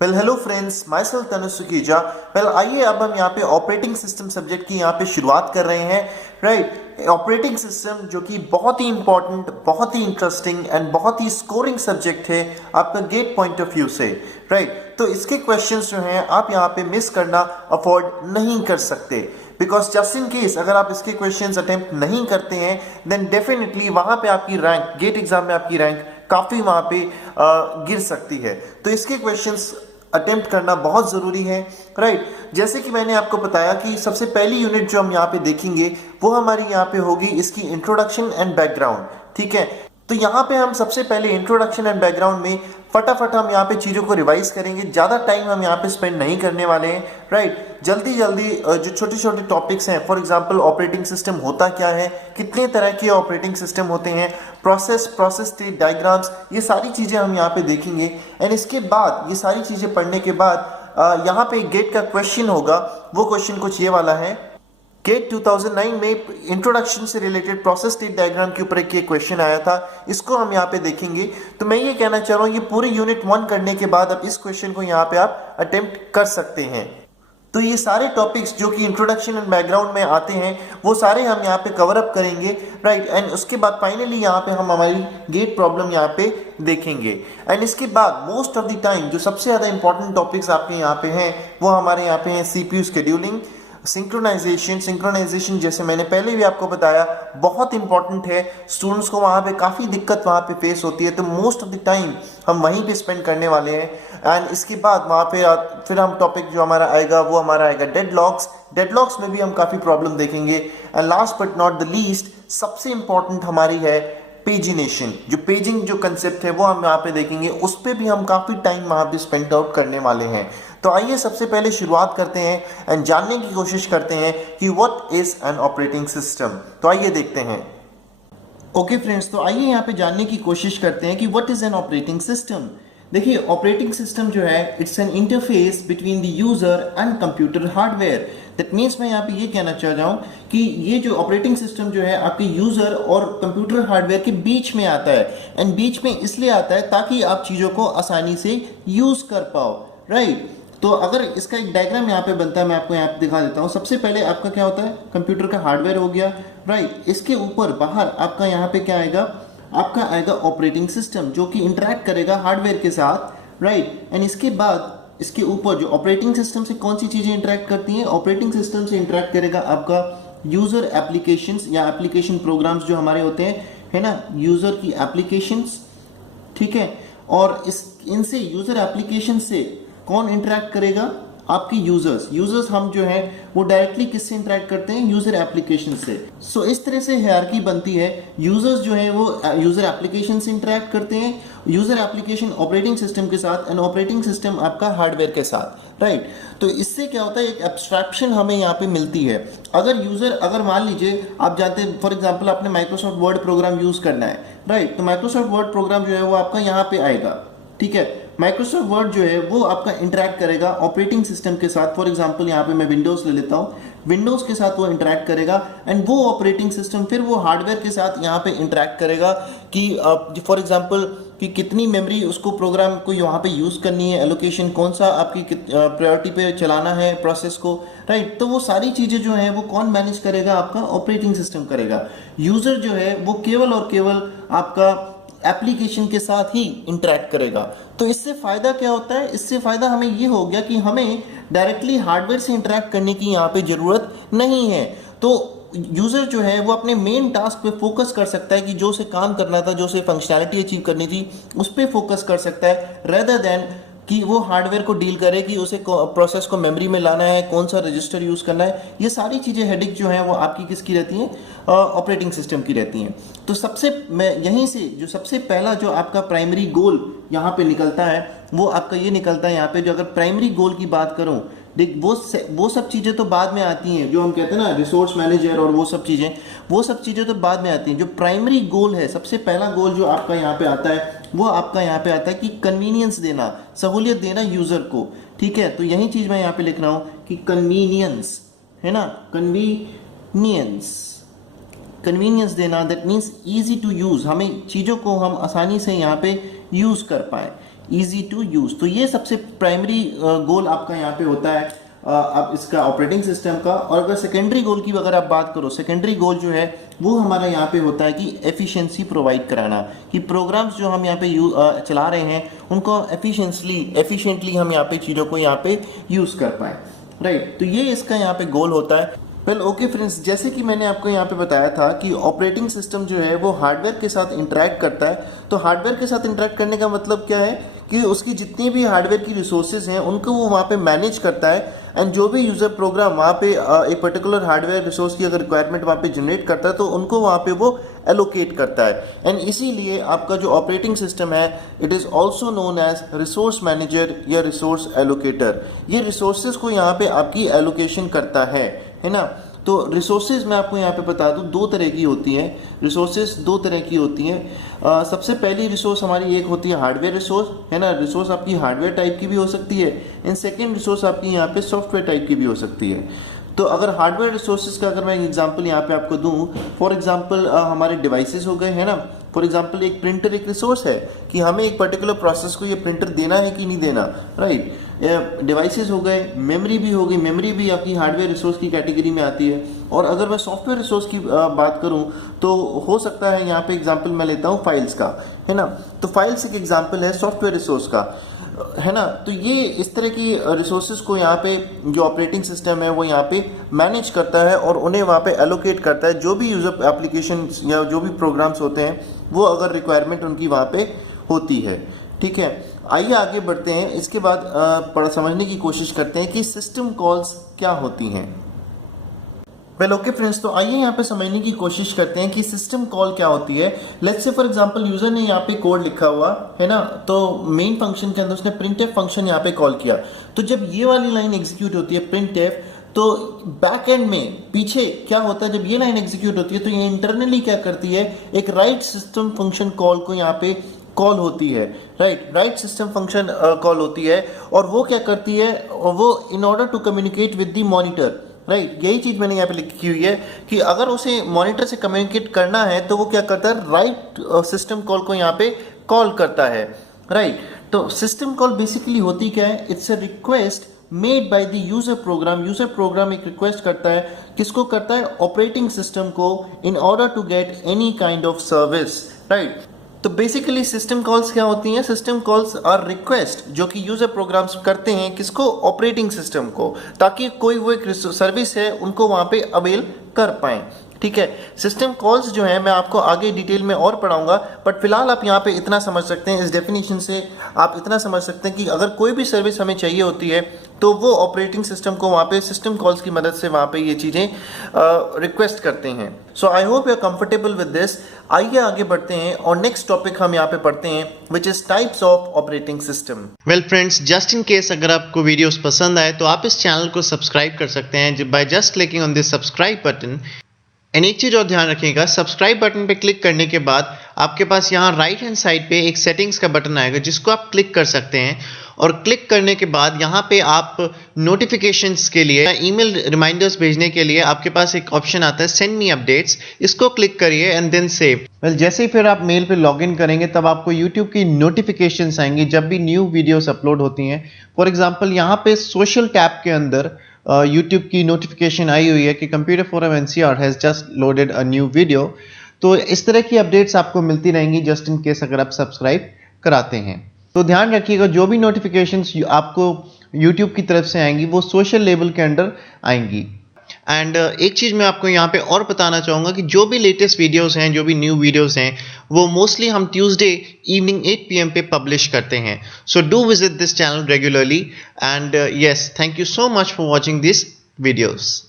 Well hello friends, myself Tanuj Sukija. Well आइए अब हम यहाँ पे ऑपरेटिंग सिस्टम सब्जेक्ट की यहाँ पे शुरुआत कर रहे हैं। राइट, ऑपरेटिंग सिस्टम जो कि बहुत ही इंपॉर्टेंट, बहुत ही इंटरेस्टिंग एंड बहुत ही स्कोरिंग सब्जेक्ट है आपका गेट पॉइंट ऑफ व्यू से। राइट, तो इसके क्वेश्चंस जो हैं आप यहाँ पे मिस करना अफोर्ड नहीं कर सकते, बिकॉज जस्ट इन केस अगर आप इसके क्वेश्चंस अटेम्प्ट नहीं करते हैं देन डेफिनेटली वहाँ पे आपकी रैंक, गेट एग्जाम में आपकी रैंक काफ़ी वहाँ पे गिर सकती है। तो इसके क्वेश्चंस अटेम्प्ट करना बहुत ज़रूरी है। राइट, जैसे कि मैंने आपको बताया कि सबसे पहली यूनिट जो हम यहाँ पे देखेंगे वो हमारी यहाँ पे होगी इसकी इंट्रोडक्शन एंड बैकग्राउंड। ठीक है, तो यहाँ पे हम सबसे पहले इंट्रोडक्शन एंड बैकग्राउंड में फटाफट हम यहाँ पे चीज़ों को रिवाइज करेंगे। ज़्यादा टाइम हम यहाँ पे स्पेंड नहीं करने वाले हैं। राइट, जल्दी जल्दी जो छोटे छोटे टॉपिक्स हैं, फॉर एग्जांपल ऑपरेटिंग सिस्टम होता क्या है, कितने तरह के ऑपरेटिंग सिस्टम होते हैं, प्रोसेस स्टेट डायग्राम्स, ये सारी चीज़ें हम यहाँ पे देखेंगे। एंड इसके बाद ये सारी चीज़ें पढ़ने के बाद यहाँ पे गेट का क्वेश्चन होगा। वो क्वेश्चन कुछ ये वाला है। गेट 2009 में इंट्रोडक्शन से रिलेटेड प्रोसेस स्टेट डायग्राम के ऊपर एक क्वेश्चन आया था, इसको हम यहाँ पे देखेंगे। तो मैं ये कहना चाह रहा हूँ ये पूरी यूनिट 1 करने के बाद अब इस क्वेश्चन को यहाँ पे आप अटेम्प्ट कर सकते हैं। तो ये सारे टॉपिक्स जो कि इंट्रोडक्शन एंड बैकग्राउंड में आते हैं वो सारे हम यहाँ पे कवर अप करेंगे। राइट, एंड उसके बाद फाइनली यहाँ पे हम हमारी गेट प्रॉब्लम यहाँ पे देखेंगे। एंड इसके बाद मोस्ट ऑफ द टाइम जो सबसे ज़्यादा इंपॉर्टेंट टॉपिक्स आपके यहाँ पे हैं वो हमारे यहाँ पे हैं CPU शेड्यूलिंग, सिंक्रोनाइजेशन जैसे मैंने पहले भी आपको बताया बहुत इंपॉर्टेंट है। स्टूडेंट्स को वहाँ पे काफ़ी दिक्कत वहाँ पे फेस होती है, तो मोस्ट ऑफ द टाइम हम वहीं पे स्पेंड करने वाले हैं। एंड इसके बाद वहाँ पे फिर हम टॉपिक जो हमारा आएगा वो हमारा आएगा डेडलॉक्स में भी हम काफ़ी प्रॉब्लम देखेंगे। And last but not the least सबसे इंपॉर्टेंट हमारी है पेजिनेशन, जो पेजिंग जो कंसेप्ट है वो हम यहाँ पे देखेंगे, उस पर भी हम काफ़ी टाइम वहाँ पे स्पेंड आउट करने वाले हैं। तो आइए सबसे पहले शुरुआत करते हैं एंड जानने की कोशिश करते हैं कि what is an operating system. तो आइए देखते हैं। ओके फ्रेंड्स, तो आइए यहाँ पे जानने की कोशिश करते हैं कि what is an operating system. देखिए, ऑपरेटिंग सिस्टम जो है it's an interface between the user and computer hardware. That means मैं यहाँ पे ये कहना चाह रहा हूँ कि ये जो ऑपरेटिंग सिस्टम जो है आपके यूजर और कंप्यूटर हार्डवेयर के बीच में आता है। एंड बीच में इसलिए आता है ताकि आप चीज़ों को आसानी से यूज कर पाओ। राइट, तो अगर इसका एक डायग्राम यहाँ पे बनता है, मैं आपको यहाँ पे दिखा देता हूँ। सबसे पहले आपका क्या होता है, कंप्यूटर का हार्डवेयर हो गया। राइट, इसके ऊपर बाहर आपका यहाँ पे क्या आएगा, आपका आएगा ऑपरेटिंग सिस्टम जो कि इंटरेक्ट करेगा हार्डवेयर के साथ। राइट, एंड इसके बाद इसके ऊपर जो ऑपरेटिंग सिस्टम से कौन सी चीज़ें इंटरेक्ट करती हैं, ऑपरेटिंग सिस्टम से इंटरेक्ट करेगा आपका यूज़र एप्लीकेशंस या एप्लीकेशन प्रोग्राम्स जो हमारे होते हैं, है ना, यूज़र की एप्लीकेशंस। ठीक है, और इनसे यूज़र एप्लीकेशन से कौन इंटरेक्ट करेगा, आपके यूजर्स हम जो है वो डायरेक्टली किससे इंटरेक्ट करते हैं, यूजर एप्लीकेशन से। सो इस तरह से हायरार्की बनती है। यूजर्स जो है वो यूजर एप्लीकेशन से इंटरेक्ट करते हैं, यूजर एप्लीकेशन ऑपरेटिंग सिस्टम के साथ, एंड ऑपरेटिंग सिस्टम आपका हार्डवेयर के साथ। राइट, तो इससे क्या होता है, एक एब्स्ट्रैक्शन हमें यहाँ पे मिलती है। अगर मान लीजिए आप जानते हैं, फॉर एग्जाम्पल आपने माइक्रोसॉफ्ट वर्ड प्रोग्राम यूज करना है। राइट, तो माइक्रोसॉफ्ट वर्ड प्रोग्राम जो है वो आपका यहाँ पे आएगा। ठीक है, माइक्रोसॉफ्ट वर्ड जो है वो आपका इंटरेक्ट करेगा ऑपरेटिंग सिस्टम के साथ। फॉर एग्जांपल यहाँ पे मैं विंडोज़ ले लेता हूँ, विंडोज़ के साथ वो इंटरेक्ट करेगा, एंड वो ऑपरेटिंग सिस्टम फिर वो हार्डवेयर के साथ यहाँ पे इंटरेक्ट करेगा कि फॉर एग्जांपल कि कितनी मेमोरी उसको प्रोग्राम को यहाँ पे यूज़ करनी है, एलोकेशन कौन सा आपकी प्रायोरिटी पे चलाना है प्रोसेस को। राइट, तो वो सारी चीज़ें जो हैं वो कौन मैनेज करेगा, आपका ऑपरेटिंग सिस्टम करेगा। यूज़र जो है वो केवल और केवल आपका एप्लीकेशन के साथ ही इंटरेक्ट करेगा। तो इससे फ़ायदा क्या होता है, इससे फ़ायदा हमें ये हो गया कि हमें डायरेक्टली हार्डवेयर से इंटरेक्ट करने की यहाँ पे ज़रूरत नहीं है। तो यूज़र जो है वो अपने मेन टास्क पे फोकस कर सकता है कि जो उसे काम करना था, जो उसे फंक्शनैलिटी अचीव करनी थी, उस पर फोकस कर सकता है, रेदर देन कि वो हार्डवेयर को डील करे कि उसे प्रोसेस को मेमोरी में लाना है, कौन सा रजिस्टर यूज़ करना है। ये सारी चीज़ें हेडिक जो हैं वो आपकी किसकी रहती हैं, ऑपरेटिंग सिस्टम की रहती हैं। तो यहीं से जो सबसे पहला जो आपका प्राइमरी गोल यहाँ पे निकलता है वो आपका ये निकलता है यहाँ पे। जो अगर प्राइमरी गोल की बात करूँ, देख वो सब चीज़ें तो बाद में आती हैं, जो हम कहते हैं ना रिसोर्स मैनेजर और वो सब चीज़ें तो बाद में आती हैं। जो प्राइमरी गोल है, सबसे पहला गोल जो आपका यहाँ पे आता है वो आपका यहाँ पे आता है कि कन्वीनियंस देना, सहूलियत देना यूज़र को। ठीक है, तो यही चीज़ मैं यहाँ पे लिख रहा हूँ कि कन्वीनियंस, है ना, कन्वीनियंस देना। That means easy to use, हमें चीज़ों को हम आसानी से यहाँ पे यूज़ कर पाए। Easy to use. तो ये सबसे प्राइमरी गोल आपका यहाँ पे होता है अब इसका ऑपरेटिंग सिस्टम का। और अगर सेकेंडरी गोल की अगर आप बात करो, सेकेंडरी गोल जो है वो हमारा यहाँ पे होता है कि एफिशिएंसी प्रोवाइड कराना, कि प्रोग्राम्स जो हम यहाँ पे चला रहे हैं उनको एफिशिएंटली हम यहाँ पे चीज़ों को यहाँ पे यूज़ कर पाएँ, राइट। तो ये इसका यहाँ पे गोल होता है। वेल ओके फ्रेंड्स, जैसे कि मैंने आपको यहाँ पे बताया था कि ऑपरेटिंग सिस्टम जो है वो हार्डवेयर के साथ इंटरेक्ट करता है। तो हार्डवेयर के साथ इंटरेक्ट करने का मतलब क्या है कि उसकी जितनी भी हार्डवेयर की रिसोर्सेज हैं उनको वो वहाँ पे मैनेज करता है, एंड जो भी यूज़र प्रोग्राम वहाँ पे एक पर्टिकुलर हार्डवेयर रिसोर्स की अगर रिक्वायरमेंट वहाँ पे जनरेट करता है तो उनको वहाँ पे वो एलोकेट करता है। एंड इसीलिए आपका जो ऑपरेटिंग सिस्टम है it is also known as resource manager या रिसोर्स एलोकेटर। ये रिसोर्सेज को यहाँ पे आपकी एलोकेशन करता है ना। तो रिसोर्सेज मैं आपको यहाँ पे बता दूँ दो तरह की होती हैं। रिसोर्सेज दो तरह की होती हैं। सबसे पहली रिसोर्स हमारी एक होती है हार्डवेयर रिसोर्स, है ना। रिसोर्स आपकी हार्डवेयर टाइप की भी हो सकती है, एंड सेकेंड रिसोर्स आपकी यहाँ पे सॉफ्टवेयर टाइप की भी हो सकती है। तो अगर हार्डवेयर रिसोर्सेज का अगर मैं एग्जांपल यहाँ पे आपको दूँ, फॉर एग्जांपल हमारे डिवाइसेस हो गए, है ना। फॉर एग्जांपल एक प्रिंटर एक रिसोर्स है कि हमें एक पर्टिकुलर प्रोसेस को ये प्रिंटर देना है कि नहीं देना, राइट। डिवाइसेस हो गए, मेमोरी भी हो गई, मेमोरी भी आपकी हार्डवेयर रिसोर्स की कैटेगरी में आती है। और अगर मैं सॉफ्टवेयर रिसोर्स की बात करूं तो हो सकता है यहाँ पे एग्जांपल मैं लेता हूँ फाइल्स का, है ना। तो फाइल्स एक एग्जांपल है सॉफ्टवेयर रिसोर्स का, है ना। तो ये इस तरह की रिसोर्सेज को यहाँ पे जो ऑपरेटिंग सिस्टम है वो यहाँ पे मैनेज करता है और उन्हें वहाँ पे एलोकेट करता है। जो भी यूजर एप्लीकेशन या जो भी प्रोग्राम्स होते हैं वो अगर रिक्वायरमेंट उनकी वहाँ पे होती है, ठीक है। आइए आगे बढ़ते हैं, इसके बाद समझने की कोशिश करते हैं कि सिस्टम कॉल्स क्या होती हैं। वेल ओके फ्रेंड्स, तो आइए यहाँ पे समझने की कोशिश करते हैं कि सिस्टम कॉल क्या होती है। Let's say for example user ने यहाँ पे कोड लिखा हुआ है ना, तो मेन फंक्शन के अंदर उसने printf फंक्शन यहाँ पे कॉल किया। तो जब ये वाली लाइन एग्जीक्यूट होती है printf, तो बैक एंड में पीछे क्या होता है, जब ये लाइन एग्जीक्यूट होती है तो ये इंटरनली क्या करती है, एक राइट सिस्टम फंक्शन कॉल को यहाँ पे कॉल होती है, राइट सिस्टम फंक्शन कॉल होती है। और वो क्या करती है, वो in order to communicate with the monitor, right. यही चीज़ मैंने यहाँ पे लिखी हुई है कि अगर उसे मॉनिटर से कम्युनिकेट करना है तो वो क्या करता है, राइट सिस्टम कॉल को यहाँ पे कॉल करता है, राइट। तो सिस्टम कॉल बेसिकली होती क्या है, it's a request made by the user program. User program एक रिक्वेस्ट करता है, किसको करता है, ऑपरेटिंग सिस्टम को, in order to get any kind of service, right. तो बेसिकली सिस्टम कॉल्स क्या होती हैं, सिस्टम कॉल्स आर रिक्वेस्ट जो कि यूजर प्रोग्राम्स करते हैं, किसको, ऑपरेटिंग सिस्टम को, ताकि कोई वो एक सर्विस है उनको वहाँ पे अवेल कर पाएँ, ठीक है। सिस्टम कॉल्स जो है मैं आपको आगे डिटेल में और पढ़ाऊंगा, बट फिलहाल आप यहाँ पे इतना समझ सकते हैं, इस डेफिनेशन से आप इतना समझ सकते हैं कि अगर कोई भी सर्विस हमें चाहिए होती है तो वो ऑपरेटिंग सिस्टम को वहाँ पे सिस्टम कॉल्स की मदद से वहाँ पे ये चीज़ें रिक्वेस्ट करते हैं। So I hope you are comfortable with this. आइए आगे बढ़ते हैं और नेक्स्ट टॉपिक हम यहाँ पे पढ़ते हैं which is types of operating system. Well friends, just in case अगर आपको वीडियोस पसंद आए तो आप इस चैनल को सब्सक्राइब कर सकते हैं by just clicking on this subscribe button. And एक चीज़ और ध्यान रखिएगा, सब्सक्राइब बटन पे क्लिक करने के बाद आपके पास यहाँ राइट हैंड साइड पे एक सेटिंग्स का बटन आएगा जिसको आप क्लिक कर सकते हैं। और क्लिक करने के बाद यहाँ पे आप नोटिफिकेशंस के लिए, ईमेल रिमाइंडर्स भेजने के लिए आपके पास एक ऑप्शन आता है सेंड मी अपडेट्स, इसको क्लिक करिए एंड देन सेव। वेल जैसे ही फिर आप मेल पे लॉगिन करेंगे तब आपको यूट्यूब की नोटिफिकेशंस आएंगी जब भी न्यू वीडियोस अपलोड होती हैं। फॉर एग्जाम्पल यहाँ पे सोशल टैब के अंदर यूट्यूब की नोटिफिकेशन आई हुई है कि computer forum NCR has just loaded a new video. तो इस तरह की अपडेट्स आपको मिलती रहेंगी जस्ट इन केस अगर आप सब्सक्राइब कराते हैं। तो ध्यान रखिएगा जो भी नोटिफिकेशंस आपको यूट्यूब की तरफ से आएंगी वो सोशल लेवल के अंडर आएंगी। एंड एक चीज़ मैं आपको यहाँ पे और बताना चाहूँगा कि जो भी लेटेस्ट वीडियोस हैं, जो भी न्यू वीडियोस हैं, वो मोस्टली हम ट्यूसडे इवनिंग 8 PM पे पब्लिश करते हैं। So do visit this channel regularly and yes, thank you so much for watching this videos.